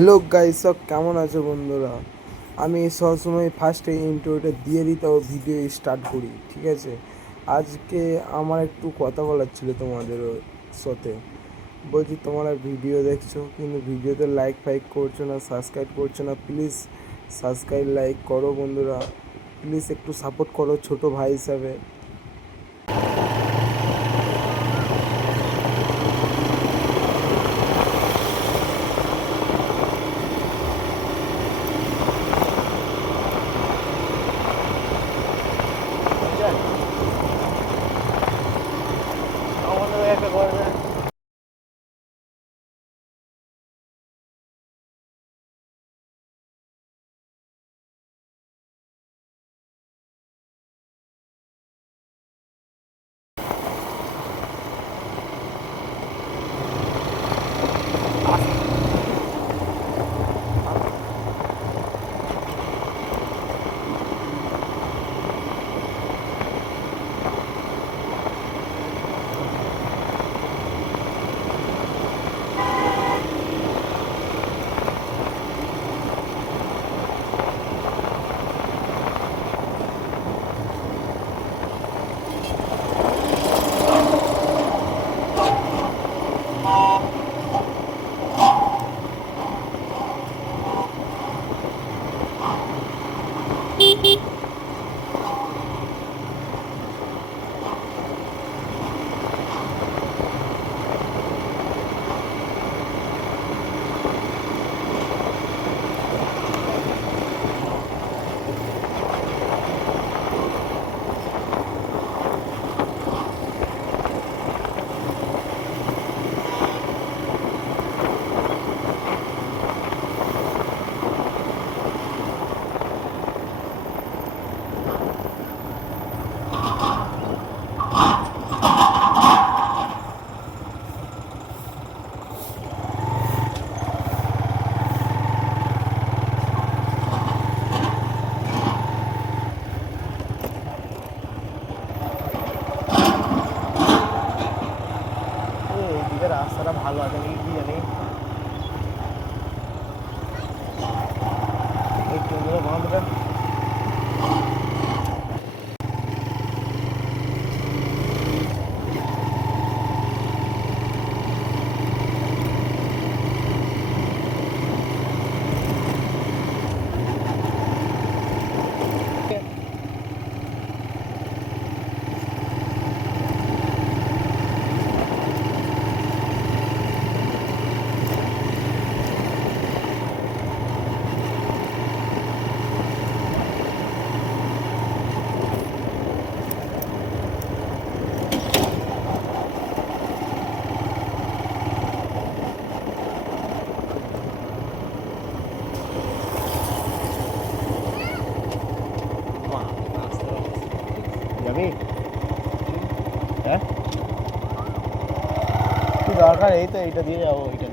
Hello guys, সব কেমন আছো বন্ধুরা? আমি সবসময় ফার্স্টে ইন্ট্রোটা দিয়ে দিই, তাও ভিডিও স্টার্ট করি, ঠিক আছে? আজকে আমার একটু কথা বলার ছিল তোমাদের সাথে। বলছি, তোমরা ভিডিও দেখছো কিন্তু ভিডিওতে লাইক ফাইক করছো না, সাবস্ক্রাইব করছো না। প্লিজ সাবস্ক্রাইব লাইক করো বন্ধুরা, প্লিজ একটু সাপোর্ট করো ছোট ভাই হিসাবে। আমাদের একটা করবে। এইদিকে রাস্তাটা ভালো আছে নাকি কি জানি। এই ট্রেনগুলো বন্ধ করে। যাবি? হ্যাঁ, কি দরকার? এই তো এইটা দিয়ে যাবো, এইটা